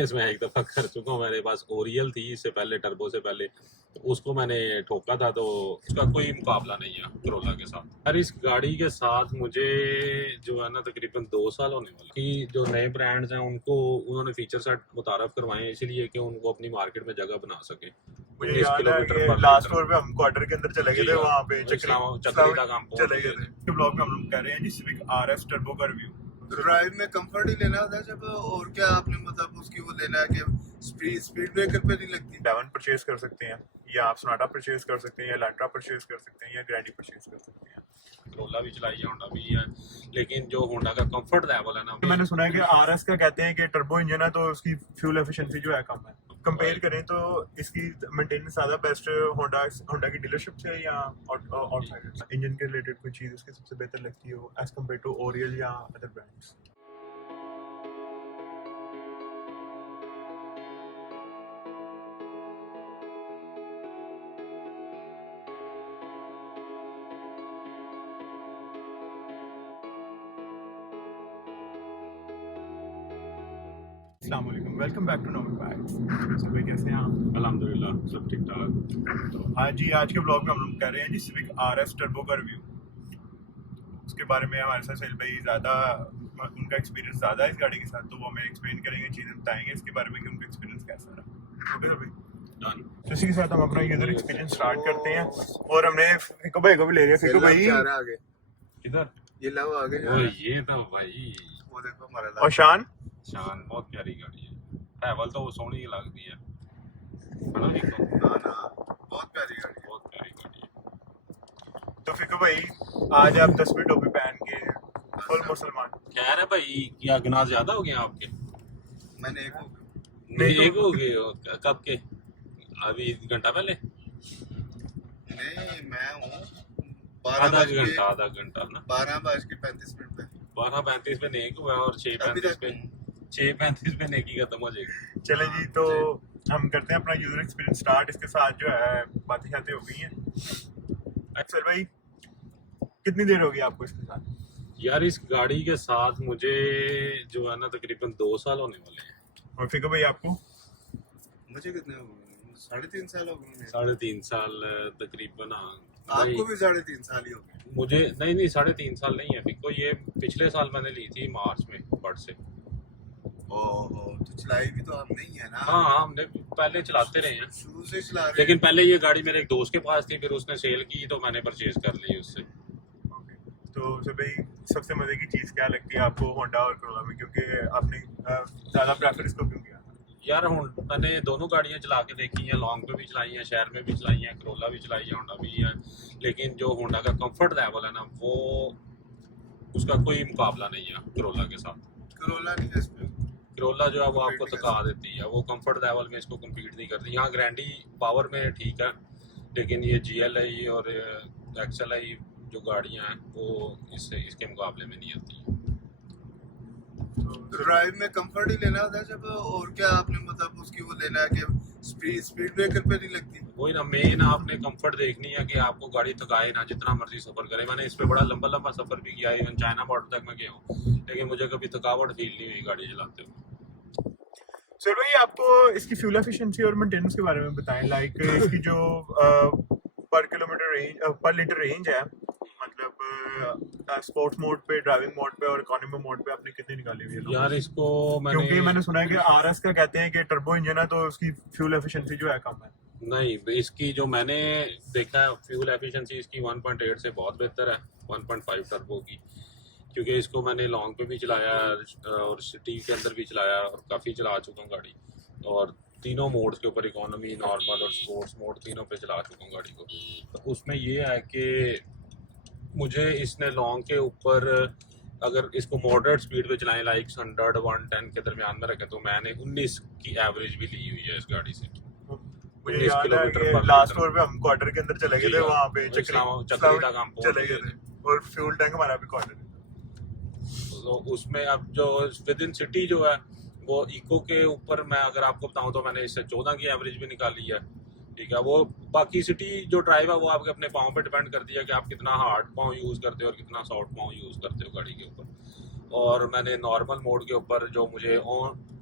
इसमें एक दफ़ा कर चुका हूँ। मेरे पास ओरियल थी इससे पहले, टर्बो से पहले, तो उसको मैंने ठोका था, तो उसका कोई मुकाबला नहीं है करोला के साथ। यार इस गाड़ी के साथ मुझे जो है ना तकरीबन 2 साल होने वाले कि जो नए ब्रांड्स हैं उनको उन्होंने फीचर सेट मुतारफ करवाए हैं, इसलिए कि उनको अपनी मार्केट में जगह बना सके। मुझे 19 याद है किलोमीटर ये पर लास्ट लीटर। टूर पे हम क्वार्टर के अंदर चले गए थे, वहाँ पे चक्री तक हम पहुंच चले गए थे। इस ब्लॉग में हम लोग कह रहे हैं जी सिविक आरएस टर्बो का रिव्यू। ड्राइव में कंफर्ट ही लेना होता है जब, और क्या आपने मतलब उसकी वो लेना है कि स्पीड ब्रेकर पे नहीं लगती। डेवन परचेज कर सकते हैं, या आप सोनाटा परचेज कर सकते हैं, या लैंट्रा परचेज कर सकते हैं, या ग्रैंडी परचेज कर सकते हैं। करोला भी चलाई है, होंडा भी है, लेकिन जो होंडा का कंफर्ट लेवल है ना, मैंने सुना है कि आरएस का कहते हैं कि टर्बो इंजन है तो उसकी फ्यूल एफिशिएंसी जो है कम है। कंपेयर करें तो इसकी मेंटेनेंस ज़्यादा बेस्ट होंडा की डीलरशिप से या आउटसाइडर इंजन के रिलेटेड कोई चीज़ इसके सबसे बेहतर लगती हो एज कम्पेयर टू ओरियल या अदर ब्रांड्स? अस्सलाम वालेकुम, welcome back to normal bikes. सब भाई कैसे हैं आप? अल्हम्दुलिल्लाह सब ठीक ठाक। तो आज के ब्लॉग में हम लोग कह रहे हैं जी सिविक आरएस टर्बो का रिव्यू। उसके बारे में हमारे साथ सहेल भाई ज़्यादा, उनका एक्सपीरियंस ज़्यादा है इस गाड़ी के साथ, तो वो हमें एक्सप्लेन करेंगे, चीज़ें बताएंगे इसके बारे में कि उनका एक्सपीरियंस कैसा रहा। ओके सर भाई, तो इसी के साथ हम अपना यूजर एक्सपीरियंस स्टार्ट करते हैं। और हमने फिको भाई को भी ले लिया। फिको भाई आगे किधर? ये लव आगे वो ये तो भाई, वो देखो हमारा और शान शान बहुत प्यारी गाड़ी है। ट्रैवल तो वो सोनी लगती है ना देखो। ना ना बहुत प्यारी गाड़ी है। बहुत प्यारी गाड़ी है। तो फिको भाई आज आप 10वीं टोपी पहन के फुल मुसलमान। कह रहे भाई क्या गुनाह ज्यादा हो गए आपके? मैंने एक नहीं, एक हो गए हो? कब के? अभी घंटा पहले? नहीं, मैं हूँ आधा घंटा ना, 12:35 पे 12:35 पे नेक हुआ और 6:35 पे 6:35 पे नेकी खत्म हो जाएगी। चले जी, तो हम करते हैं अपना यूजर एक्सपीरियंस स्टार्ट। इसके साथ जो है बातें शातें हो गई हैं। अक्सर भाई कितनी देर होगी आपको इसके साथ? यार इस गाड़ी के साथ मुझे जो है ना तकरीबन 2 साल होने वाले हैं। और फिको भाई आपको? मुझे कितने हो गए? 3.5 साल हो गए। 3.5 साल तकरीबन। हाँ, आपको भी 3.5 साल ही हो गए। मुझे नहीं 3.5 साल नहीं है फिको, ये पिछले साल मैंने ली थी मार्च में बट से। ओहो, तो चलाई भी तो हम नहीं है ना। हाँ हमने पहले चलाते रहे हैं, शुरू से चला रहे लेकिन पहले ये गाड़ी मेरे एक दोस्त के पास थी, फिर उसने सेल की तो मैंने परचेज कर ली उससे। तो सर भाई सबसे मजे की चीज क्या लगती है आपको होंडा और करोला में, क्योंकि आपने ज्यादा प्रेफर इसको क्यों किया? यार मैंने दोनों गाड़ियाँ चला के देखी हैं, लॉन्ग पे भी चलाई हैं, शहर में भी चलाई हैं, करोला भी चलाई है, होंडा भी है, लेकिन जो होंडा का कंफर्ट लेवल है ना, वो उसका कोई मुकाबला नहीं है करोला के साथ। करोला नहीं है इसमें। करोला जो है वो आपको थका देती है, वो कंफर्ट लेवल में इसको कम्पीट नहीं करती। यहाँ ग्रैंडी पावर में ठीक है, लेकिन ये GLI और XLI जो गाड़ियाँ हैं वो इसके मुकाबले में नहीं आती। ड्राइव में कंफर्ट ही लेना होता है जब, और क्या आपने मतलब उसकी वो लेना है कि स्पीड ब्रेकर पे नहीं लगती। वही ना, मेन आपने कंफर्ट देखनी है कि आपको गाड़ी थकाए ना, जितना मर्जी सफर करे। मैंने इस पे बड़ा लंबा सफर भी किया है, इवन चाइना बॉर्डर तक मैं गया हूँ, लेकिन मुझे कभी थकावट फील नहीं हुई गाड़ी चलाते हुए। सर भाई आपको इसकी फ्यूल एफिशिएंसी और मेंटेनेंस के बारे में बताएं। लाइक इसकी जो पर किलोमीटर रेंज, पर लीटर रेंज है, मतलब स्पोर्ट्स मोड पे, ड्राइविंग मोड पे और इकोनॉमी मोड पे आपने कितनी निकाली हुई है? यार इसको क्योंकि मैंने सुना है कि आरएस का कहते हैं कि टर्बो इंजन है तो उसकी फ्यूल एफिशिएंसी जो है कम है। नहीं, इसकी जो मैंने देखा है फ्यूल एफिशिएंसी इसकी 1.8 से बहुत बेहतर है, 1.5 टर्बो की, क्योंकि इसको मैंने लॉन्ग पे भी चलाया और सिटी के अंदर भी चलाया और काफ़ी चला चुका हूँ गाड़ी, और तीनों मोड्स के ऊपर, इकोनॉमी, नॉर्मल और स्पोर्ट्स मोड, तीनों पे चला चुका हूँ गाड़ी को। तो उसमें ये है कि मुझे इसने लॉन्ग के ऊपर अगर इसको मॉडरेट स्पीड पे चलाएं, लाइक 100-110 के दरमियान में रखें, तो मैंने 19 की एवरेज भी ली हुई है इस गाड़ी से। मुझे याद है कि लास्ट टूर पे हम क्वार्टर के अंदर चले गए थे, वहाँ पे चक्री तक हम चले गए थे, और फ्यूल टैंक हमारा भी क्वार्टर। तो उसमें अब जो विद इन सिटी जो है वो इको के ऊपर, मैं अगर आपको बताऊं तो मैंने इससे 14 की एवरेज भी निकाली है। ठीक है, वो बाकी सिटी जो ड्राइव है वो आपके अपने पाँव पे डिपेंड करती है कि आप कितना हार्ड पाँव यूज़ करते हो और कितना सॉफ्ट पाँव यूज़ करते हो गाड़ी के ऊपर। और मैंने नॉर्मल मोड के ऊपर जो मुझे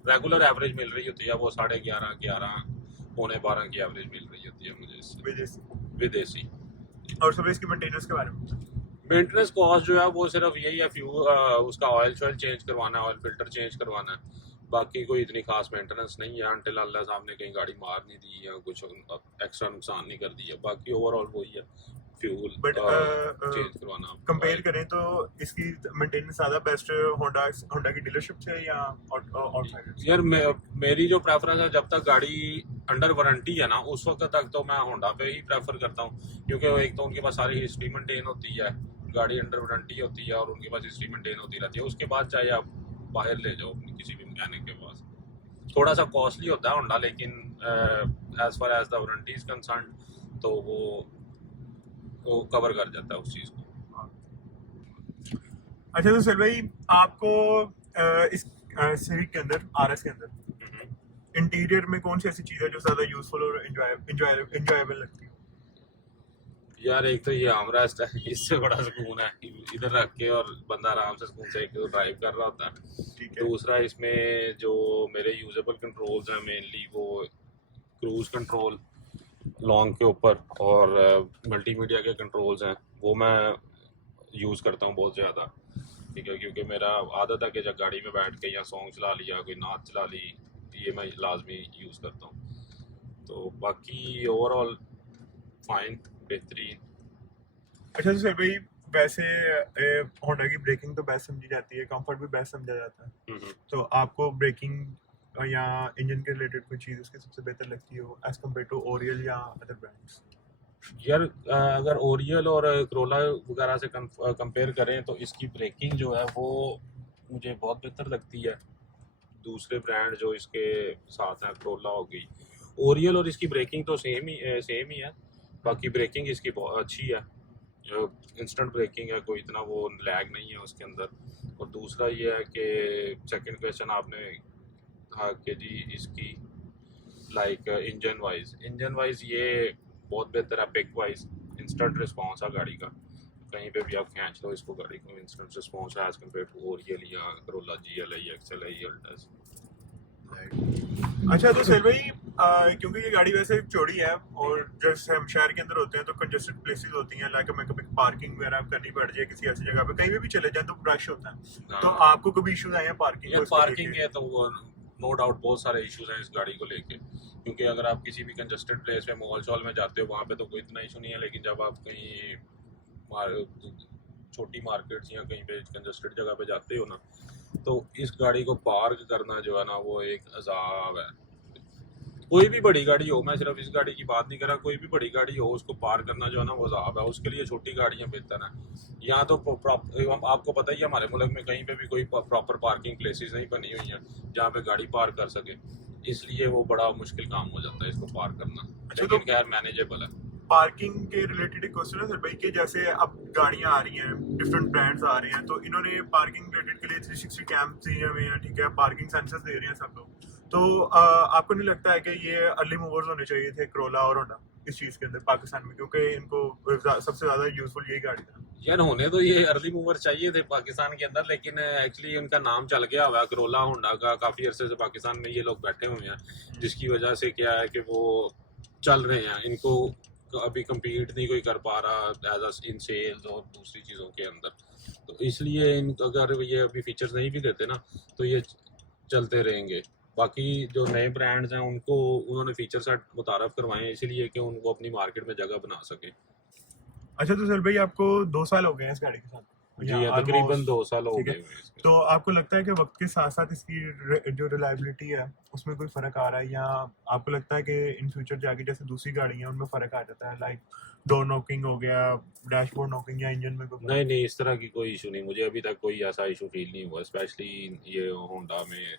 रेगुलर एवरेज मिल रही होती है वो 11.5 11 पौने 12 की एवरेज मिल रही होती है मुझे इससे विदेशी। विदेशी। और सब इसकी मेंटेनेंस के बारे में मेंटेनेंस कॉस्ट जो है वो सिर्फ यही है, उसका ऑयल शॉयल चेंज करवाना है, ऑयल फिल्टर चेंज करवाना है, बाकी कोई इतनी खास मेंटेनेंस नहीं है अनटिल अल्लाह साहब ने कहीं गाड़ी मार नहीं दी या कुछ एक्स्ट्रा नुकसान नहीं कर दिया। बाकी ओवरऑल वही है, फ्यूल बट चेंज करवाना। कंपेयर करें तो इसकी मेंटेनेंस ज़्यादा बेस्ट होंडा होंडा की डीलरशिप से या आउटसाइडर? यार मेरी जो प्रेफरेंस है, जब तक गाड़ी अंडर वारंटी है ना उस वक्त तक तो मैं होंडा पे ही प्रेफर करता हूँ, क्योंकि एक तो उनके पास सारी हिस्ट्री मेंटेन होती है, गाड़ी अंडर वारंटी होती है और उनके पास हिस्ट्री मेंटेन होती रहती है। उसके बाद चाहे आप बाहर ले जाओ अपनी किसी भी मैकेनिक के पास, थोड़ा सा कॉस्टली होता है होंडा, लेकिन as far as the warranty is concern तो वो कवर कर जाता है उस चीज़ को। अच्छा तो सर भाई आपको इस सिविक के अंदर आरएस के अंदर इंटीरियर में कौन सी ऐसी चीज़ है जो ज़्यादा यूजफुल और इंजॉयबल लगती है? यार एक तो ये आर्मरेस्ट है, इससे बड़ा सुकून है, इधर रख के और बंदा आराम से सुकून से ड्राइव कर रहा होता है। ठीक है। दूसरा इसमें जो मेरे यूजेबल कंट्रोल्स हैं मेनली वो क्रूज कंट्रोल लॉन्ग के ऊपर और मल्टीमीडिया के कंट्रोल्स हैं, वो मैं यूज़ करता हूँ बहुत ज़्यादा। ठीक है, क्योंकि मेरा आदत है कि जब गाड़ी में बैठ के या सॉन्ग चला लिया, कोई नाच चला ली, ये मैं लाजमी यूज़ करता हूँ। तो बाकी ओवरऑल फाइन, बेहतरीन। अच्छा तो सर भाई वैसे होंडा की ब्रेकिंग तो बेस्ट समझी जाती है, कंफर्ट भी बेस्ट समझा जाता है, तो आपको ब्रेकिंग या इंजन के रिलेटेड कोई चीज़ उसकी सबसे बेहतर लगती हो एज कम्पेयर टू ओरियल या अदर ब्रांड्स? यार अगर ओरियल और क्रोला वगैरह से कंपेयर करें तो इसकी ब्रेकिंग जो है वो मुझे बहुत बेहतर लगती है। दूसरे ब्रांड जो इसके साथ हैं, क्रोला हो गई, ओरियल, और इसकी ब्रेकिंग तो सेम ही है। बाकी ब्रेकिंग इसकी बहुत अच्छी है, इंस्टेंट ब्रेकिंग है, कोई इतना वो लैग नहीं है उसके अंदर। और दूसरा ये है कि सेकंड क्वेश्चन आपने था कि जी इसकी लाइक इंजन वाइज ये बहुत बेहतर है, पिक वाइज इंस्टेंट रिस्पांस है गाड़ी का, कहीं पे भी आप खींच लो इसको, गाड़ी को इंस्टेंट रिस्पांस है एज कम्पेयर टू ओरियल या करोला GLI XLI अल्टस। अच्छा तो सर भाई क्योंकि ये गाड़ी वैसे चौड़ी है और जैसे हम शहर के अंदर होते हैं तो कंजेस्टेड प्लेसेस होती हैं, लाइक हमें कभी पार्किंग वगैरह करनी पड़ जाए किसी ऐसी जगह पे, कहीं भी चले जाए तो रश होता है, तो आपको कभी इश्यूज आए हैं पार्किंग यार पार्किंग है तो नो डाउट बहुत सारे इश्यूज हैं इस गाड़ी को लेके, क्योंकि अगर आप किसी भी कंजेस्टेड प्लेस में मॉल शॉल में जाते हो वहाँ पे तो कोई इतना इशू नहीं है, लेकिन जब आप कहीं छोटी मार्केट्स या कहीं पे कंजेस्टेड जगह पे जाते हो ना, तो इस गाड़ी को पार्क करना जो है ना वो एक अजाब है। कोई भी बड़ी गाड़ी हो, मैं सिर्फ इस गाड़ी की बात नहीं कर रहा, कोई भी बड़ी गाड़ी हो उसको पार करना जो है ना वो अजाब है। उसके लिए छोटी गाड़ियाँ बेहतर हैं। यहाँ तो आपको पता ही है हमारे मुल्क में कहीं पे भी कोई प्रॉपर पार्किंग प्लेसेस नहीं बनी हुई हैं जहाँ पे गाड़ी पार कर सके, इसलिए वो बड़ा मुश्किल काम हो जाता है इसको पार करना, लेकिन खैर मैनेजेबल है। पार्किंग के रिलेटेड एक क्वेश्चन है सर भाई कि जैसे अब गाड़ियां आ रही हैं, डिफरेंट ब्रांड्स आ रहे हैं, तो इन्होंने पार्किंग रिलेटेड के लिए 360 कैम्स दिए हुए हैं, ठीक है, पार्किंग सेंसर्स दे रहे हैं सब लोग, तो आपको नहीं लगता है कि ये अर्ली मूवर्स होने चाहिए थे क्रोला और होंडा इस चीज़ के अंदर पाकिस्तान में, क्योंकि इनको सबसे ज़्यादा यूजफुल यही गाड़ी था? यार होने तो ये अर्ली मूवर चाहिए थे पाकिस्तान के अंदर, लेकिन एक्चुअली उनका नाम चल गया हुआ है क्रोला होंडा का, काफ़ी अरसे से पाकिस्तान में ये लोग बैठे हुए हैं, जिसकी वजह से क्या है कि वो चल रहे हैं, इनको अभी कम्पीट नहीं कोई कर पा रहा एज इन सेल्स और दूसरी चीज़ों के अंदर, तो इसलिए अगर ये अभी फीचर्स नहीं भी देते ना तो ये चलते रहेंगे। बाकी जो नए ब्रांड्स हैं उनको उन्होंने फीचर सेट मुतारफ़ करवाए हैं इसलिए कि उनको अपनी मार्केट में जगह बना सके। अच्छा तो सर भाई आपको 2 साल हो गए हैं इस गाड़ी के साथ? जी तकरीबन 2 साल हो गए हैं इसके। तो आपको लगता है कि वक्त के साथ साथ इसकी जो रिलायबिलिटी है उसमें कोई फ़र्क आ रहा है, या आपको लगता है कि इन फ्यूचर जाके जैसे दूसरी गाड़ी है उनमें फ़र्क आ जाता है, लाइक डोर नॉकिंग हो गया, डैशबोर्ड नॉकिंग, या इंजन में कोई? नहीं इस तरह की कोई इशू नहीं, मुझे अभी तक कोई ऐसा इशू फील नहीं हुआ, स्पेशली ये होंडा में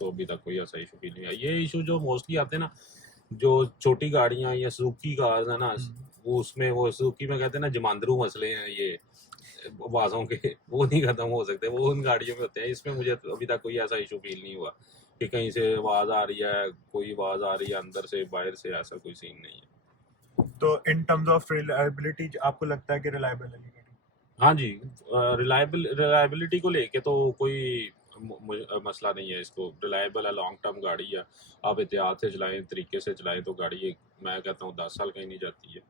तो अभी तक कोई ऐसा इशू फील नहीं हुआ। ये इशू जो मोस्टली आते हैं ना, जो छोटी गाड़ियाँ या सुजुकी कार्स है ना, वो उसमें वो सुजुकी में कहते हैं ना जमांदरू मसले हैं ये आवाज़ों के, वो नहीं खत्म हो सकते, वो उन गाड़ियों में होते हैं। इसमें मुझे अभी तक कोई ऐसा इशू फील नहीं हुआ कि कहीं से आवाज़ आ रही है, कोई आवाज़ आ रही है अंदर से बाहर से, ऐसा कोई सीन नहीं है। तो इन टर्म्स ऑफ रिलायबिलिटी आपको लगता है कि रिलायबल है ये गाड़ी? हाँ जी, रिलायबिलिटी को लेके तो कोई मसला नहीं है। इसको रिलायबल है, लॉन्ग टर्म गाड़ी है, आप एहतियात से चलाएं, तरीके से चलाएं तो गाड़ी मैं कहता हूँ 10 साल कहीं नहीं जाती है।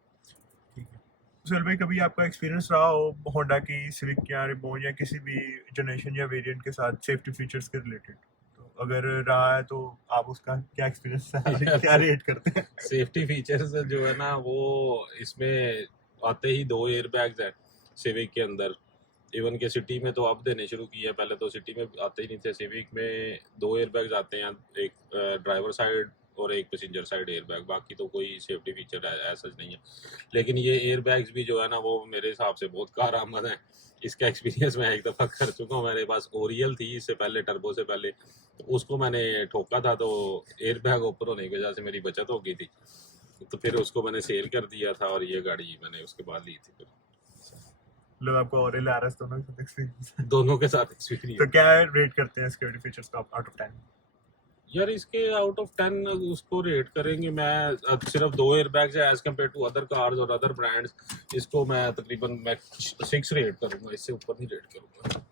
ठीक है। सुहेल भाई, कभी आपका एक्सपीरियंस रहा हो होंडा की सिविक या रिबोन या किसी भी जनरेशन या वेरिएंट के साथ सेफ्टी फीचर्स के रिलेटेड? तो अगर रहा है तो आप उसका क्या एक्सपीरियंस क्या रेट करते हैं? सेफ्टी फीचर्स जो है ना, वो इसमें आते ही 2 एयर बैग्स हैं सिविक के अंदर। इवन के सिटी में तो अब देने शुरू किए हैं, पहले तो सिटी में आते ही नहीं थे। सिविक में 2 एयर बैग्स आते हैं, एक ड्राइवर साइड और एक पैसेंजर साइड एयर बैग। बाकी तो कोई सेफ्टी फीचर ऐसा नहीं है। लेकिन ये एयर बैग्स भी जो है ना, वो मेरे हिसाब से बहुत कारआमद हैं। इसका एक्सपीरियंस मैं एक दफ़ा कर चुका हूँ। मेरे पास ओरियल थी इससे पहले, टर्बो से पहले, तो उसको मैंने ठोका था, तो एयर बैग ओपन होने की वजह से मेरी बचत हो गई थी। तो फिर उसको मैंने सेल कर दिया था और ये गाड़ी मैंने उसके बाद ली थी। फिर लोग आपको ऑरेल आरएस दोनों के साथ एक्सपीरियंस है। दोनों के साथ तो एक्सपीरियंस। क्या रेट करते हैं सिक्योरिटी फीचर्स को आप आउट ऑफ 10? यार इसके आउट ऑफ 10 उसको रेट करेंगे, मैं सिर्फ 2 एयर बैग्स है as compare to other cars और अदर ब्रांड्स। इसको मैं तकरीबन 6 रेट करूंगा, इससे ऊपर नहीं रेट करूंगा।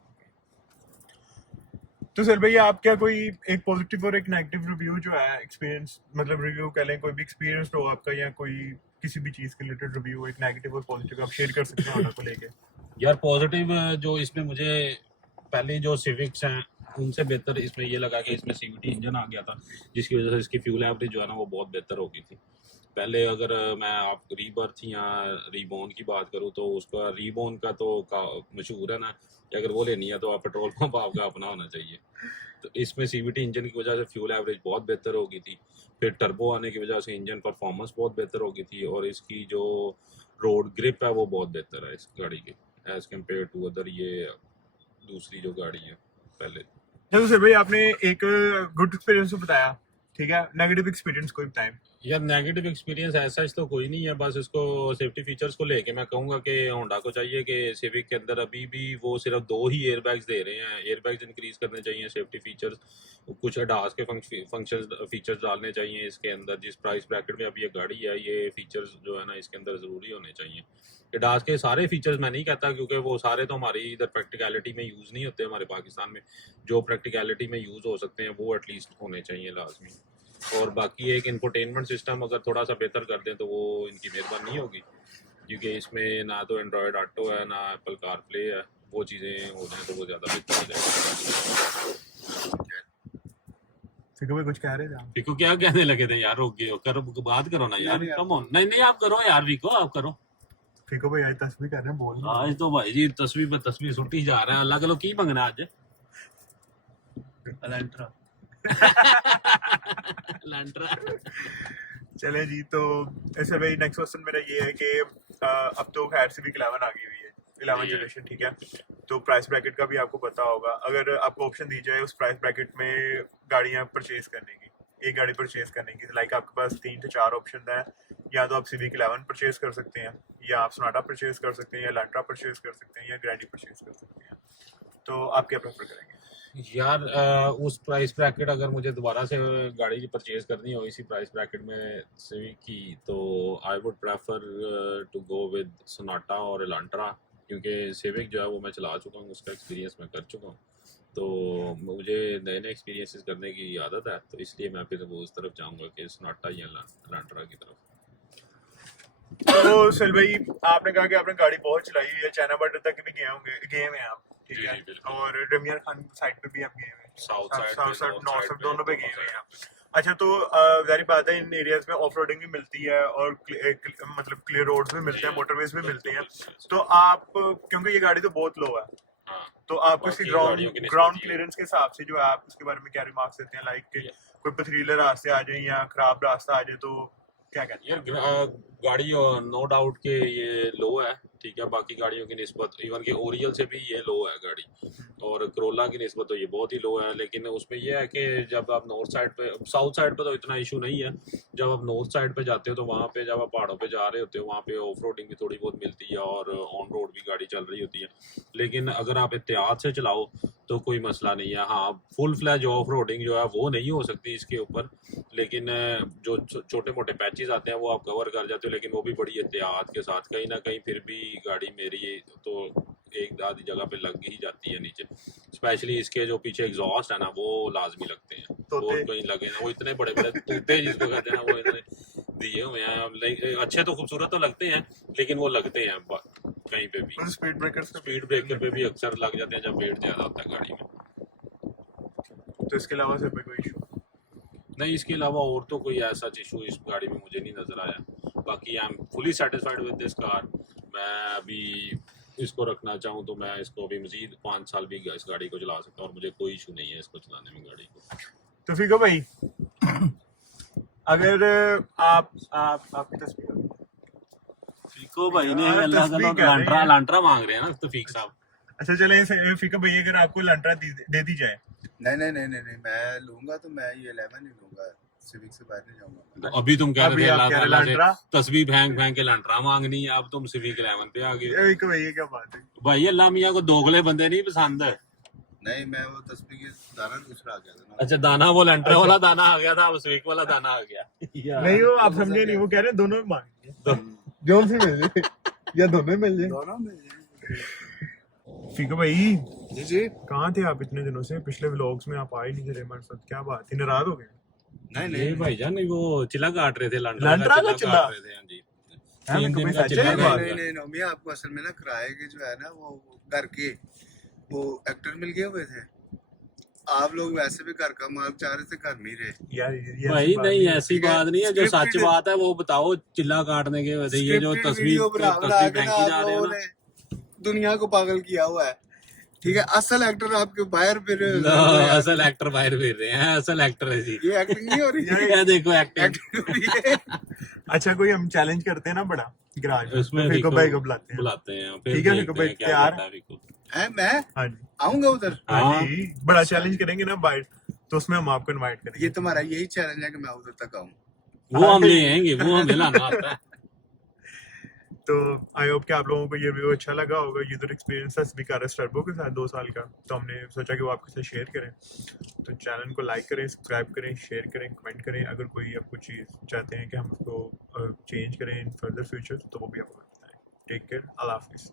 तो सर भैया, आप क्या कोई एक पॉजिटिव और एक नेगेटिव रिव्यू जो है एक्सपीरियंस, मतलब रिव्यू कह लें, कोई भी एक्सपीरियंस हो आपका या कोई किसी भी चीज़ के रिलेटेड रिव्यू, एक नेगेटिव और पॉजिटिव आप शेयर कर सकते हैं होंडा को लेके? यार पॉजिटिव जो इसमें मुझे पहले जो सिविक्स हैं उनसे बेहतर इसमें ये लगा कि इसमें सीवीटी इंजन आ गया था, जिसकी वजह से इसकी फ्यूल एवरेज जो है ना वो बहुत बेहतर हो गई थी। पहले अगर मैं आप रीबर्थ या रीबोन की बात करूँ तो उसका रीबोन का तो मशहूर है ना कि अगर वो लेनी है तो आप पेट्रोल पंप आपका अपना होना चाहिए। तो इसमें सीवीटी इंजन की वजह से फ्यूल एवरेज बहुत बेहतर हो गई थी। फिर टर्बो आने की वजह से इंजन परफॉर्मेंस बहुत बेहतर हो गई थी, और इसकी जो रोड ग्रिप है वो बहुत बेहतर है इस गाड़ी की एज कम्पेयर टू अदर ये दूसरी जो गाड़ी है पहले। तो सर भाई, आपने एक गुड एक्सपीरियंस बताया, ठीक है, नेगेटिव एक्सपीरियंस कोई बताएं? यार नेगेटिव एक्सपीरियंस ऐसा तो कोई नहीं है, बस इसको सेफ्टी फीचर्स को लेके मैं कहूँगा कि होंडा को चाहिए कि सिविक के अंदर अभी भी वो सिर्फ 2 ही एयर बैग्स दे रहे हैं। एयर बैग्स इंक्रीज करने चाहिए, सेफ्टी फीचर्स कुछ अडास के फंक्शन फीचर्स डालने चाहिए इसके अंदर। जिस प्राइस ब्रैकेट में अभी ये गाड़ी है, ये फीचर्स जो है ना इसके अंदर ज़रूरी होने चाहिए। अडास के सारे फीचर्स मैं नहीं कहता, क्योंकि वो सारे तो हमारी इधर प्रैक्टिकलिटी में यूज़ नहीं होते हमारे पाकिस्तान में। जो प्रैक्टिकलिटी में यूज़ हो सकते हैं वो एटलीस्ट होने चाहिए लाजमी। और बाकी एक इंफोटेनमेंट सिस्टम अगर थोड़ा सा बेहतर कर दें तो वो इनकी मेहरबानी होगी, क्योंकि इसमें ना तो एंड्रॉयड ऑटो है ना एप्पल कार प्ले है। वो चीज़ें हो जाएं तो वो ज़्यादा बेहतर हो जाएगा। फिर कोई कुछ कह रहे थे आप? विको क्या कहने लगे थे यार? रोक गए हो, करो बात करो ना यार। कम ऑन, नहीं नहीं आप करो यार, विको आप करो। फिको भाई आज तस्वीर कर रहे हैं, बोल आज तो भाई जी तस्वीर पे तस्वीर सुटी जा रहा है। अल्लाह करो की मंगना आज एलेंट्रा। लैंट्रा। चले जी, तो ऐसे भाई नेक्स्ट क्वेश्चन मेरा ये है कि अब तो खैर सिविक 11 आ गई हुई है, 11 जनरेशन, ठीक है। तो प्राइस ब्रैकेट का भी आपको पता होगा। अगर आपको ऑप्शन दी जाए उस प्राइस ब्रैकेट में गाड़ियां परचेज करने की, एक गाड़ी परचेज करने की, लाइक आपके पास 3 से 4 ऑप्शन है। या तो आप सिविक 11 परचेज कर सकते हैं, या आप सोनाटा परचेज कर सकते हैं, या लैंट्रा परचेज कर सकते हैं, या ग्रैंडी परचेज कर सकते हैं। तो आप क्या प्रेफर करेंगे? यार उस प्राइस ब्रैकेट अगर मुझे दोबारा से गाड़ी परचेज करनी हो इसी प्राइस ब्रैकेट में सिविक की, तो I would prefer to go with Sonata और एलांट्रा, क्योंकि सिविक जो है वो मैं चला चुका हूँ, उसका एक्सपीरियंस मैं कर चुका हूँ। तो मुझे नए नए एक्सपीरियंसेस करने की आदत है, तो इसलिए मैं फिर वो उस तरफ जाऊँगा कि सोनाटा या एलांट्रा की तरफ। तो सल भाई, आपने कहा कि आपने गाड़ी बहुत चलाई हुई है, चाइना बॉर्डर तक भी गए हैं आप, ठीक जी, है, जी, बिल्कुल। और डमियर खान साइड पे भी आप गए हुए हैं, साउथ साइड पे, south side, north north side side, पे, दोनों पे गए दोनों हुए हैं साइड आप। अच्छा, तो जारी बात है इन एरियाज में ऑफ रोडिंग भी मिलती है और मतलब क्लियर रोड्स भी मिलते हैं, मोटरवेज भी मिलते हैं। तो आप, क्योंकि ये गाड़ी तो बहुत लो है, हाँ, तो आपको इसकी बाकी ग्राउंड गाड़ियों की निस्बत ग्राउंड ये- क्लियरेंस के हिसाब से जो है, आप उसके बारे में क्या रिमार्क्स देते हैं? लाइक ये- कोई पथरीले रास्ते आ जाए या खराब रास्ता आ जाए तो क्या कहते हैं? यार गाड़ी नो डाउट के ये लो है, ठीक है, बाकी गाड़ियों की निस्बत। इवन कि ओरियल से भी ये लो है गाड़ी, और करोला की निस्बत तो ये बहुत ही लो है। लेकिन उसमें यह है कि जब आप नॉर्थ साइड पे, साउथ साइड पे तो इतना इशू नहीं है। जब आप नॉर्थ साइड पे जाते हो तो वहाँ पे जब आप पहाड़ों पे जा रहे होते हो वहाँ पे ऑफ रोडिंग भी थोड़ी बहुत मिलती है और ऑन रोड भी गाड़ी चल रही होती है। लेकिन अगर आप एहतियात से चलाओ तो कोई मसला नहीं है। हाँ, फुल फ्लैज ऑफ रोडिंग जो है वो नहीं हो सकती इसके ऊपर, लेकिन जो छोटे मोटे पैचेस आते हैं वो आप कवर कर जाते हो, लेकिन वो भी बड़ी एहतियात के साथ। कहीं ना कहीं फिर भी गाड़ी मेरी तो एक आधी जगह पे लग ही जाती है नीचे। स्पेशली इसके जो पीछे एग्जॉस्ट है ना वो लाजमी लगते हैं, वो तोते। कहीं लगे ना, वो इतने बड़े बड़े तोते जिसको कहते हैं ना, वो इतने दिए हुए हैं। अच्छे तो खूबसूरत तो लगते हैं, लेकिन वो लगते हैं कहीं पे भी। स्पीड ब्रेकर्स स्पीड ब्रेकर पे भी अक्सर लग जाते हैं जब वेट ज्यादा होता है गाड़ी में। तो इसके अलावा सिर्फ कोई इशू नहीं, इसके अलावा और तो कोई ऐसा इशू इस गाड़ी में मुझे नहीं नजर आया। बाकी I am fully satisfied with this car. मैं अभी इसको रखना चाहूँ तो मैं इसको अभी मजीद 5 साल भी इस गाड़ी को चला सकता हूँ, और मुझे कोई इशू नहीं है इसको चलाने में गाड़ी को। तो फिको भाई, अगर आपकी तस्वीर फीको भाई ने यार, अल्लाह तस्वीर का कह रहे हैं। लांट्रा मांग रहे हैं ना तफीक साहब। अच्छा चले फिको भाई, अगर आपको लंट्रा दे दी जाए नहीं, मैं लूंगा तो मैं ये 11 ही लूंगा, सिविक से बाहर नहीं जाऊंगा। तो अभी तुम कह अभी रहे थे आप कह रहे अल्लाह से लांट्रा। तस्वीर फेंक के लांट्रा मांगनी है, अब तुम सिविक 11 पे आ गए। ये फिको भाई, ये क्या बात है? भाई अल्लाह मियाँ को दोगले बंदे नहीं पसंद है। नहीं, मैं वो तस्वीर के दाना दूसरा आ गया था ना। अच्छा, दाना वो लैंट्रा वाला दाना आ गया था, अब स्विक वाला दाना आ गया। नहीं, वो आप समझे नहीं, वो कह रहे हैं दोनों में मांगेंगे, जो से मिल जाए या दोनों में मिल जाए। दोनों मिल जाएंगे। फिको भाई, जी जी। कहाँ थे आप इतने दिनों से? पिछले व्लॉग्स में आप आए नहीं थे हमारे साथ, क्या बात है, नाराज हो गए? नहीं भाईजान वो चिल्ला काट रहे थे, लांट्रा लांट्रा का चिल्ला? काट रहे थे। हाँ जी, हाँ, 3 मेरे को दिन भी का सच है चिल्ला ये काट बात। गया। नहीं, मैं आपको असल में ना किराए के जो है ना वो घर के वो एक्टर मिल गए हुए थे। आप लोग वैसे भी घर का माल चाह रहे थे, घर में ही रहे। यार ये भाई नहीं, ऐसी ठीक है, बात नहीं है। जो सच scripted- बात है वो बताओ, चिल्ला काटने के वजह ये जो Scripted तस्वीर video बना बना तस्वीर के ना फेंकी आप जा रहे हो लोगों ना, ने दुनिया को पागल किया हुआ है। ठीक है, असल एक्टर आपके बाहर फिर असल एक्टर बाहर फिर रहे हैं, असल एक्टर है जी। ये एक्टिंग नहीं हो रही है, ये देखो एक्टिंग। एक्टिंग हो रही है। अच्छा, कोई हम चैलेंज करते हैं ना बड़ा गराज में, उसमें तो फिको भाई को बुलाते हैं। बुलाते हैं, फिर ठीक है, देखते फिको भाई हैं क्या तैयार करता है फिको। है मैं हाँ जी, आऊंगा उधर। हाँ हाँ। जी, बड़ा चैलेंज करेंगे ना बाइट, तो उसमें हम आपको इनवाइट करेंगे। ये तुम्हारा यही चैलेंज है कि मैं उधर तक आऊं। वो हम ले आएंगे, वो हमें लाना आता है। तो आई होप कि आप लोगों को ये वीडियो अच्छा लगा होगा। यूजर एक्सपीरियंस था स्पीक आरएस टर्बो के साथ 2 साल का, तो हमने सोचा कि वो आपके साथ शेयर करें। तो चैनल को लाइक करें, सब्सक्राइब करें, शेयर करें, कमेंट करें। अगर कोई आप कुछ चीज़ चाहते हैं कि हम उसको चेंज करें इन फर्दर फ्यूचर, तो वो भी आपको बताएं। टेक केयर, अल्लाह हाफिज़।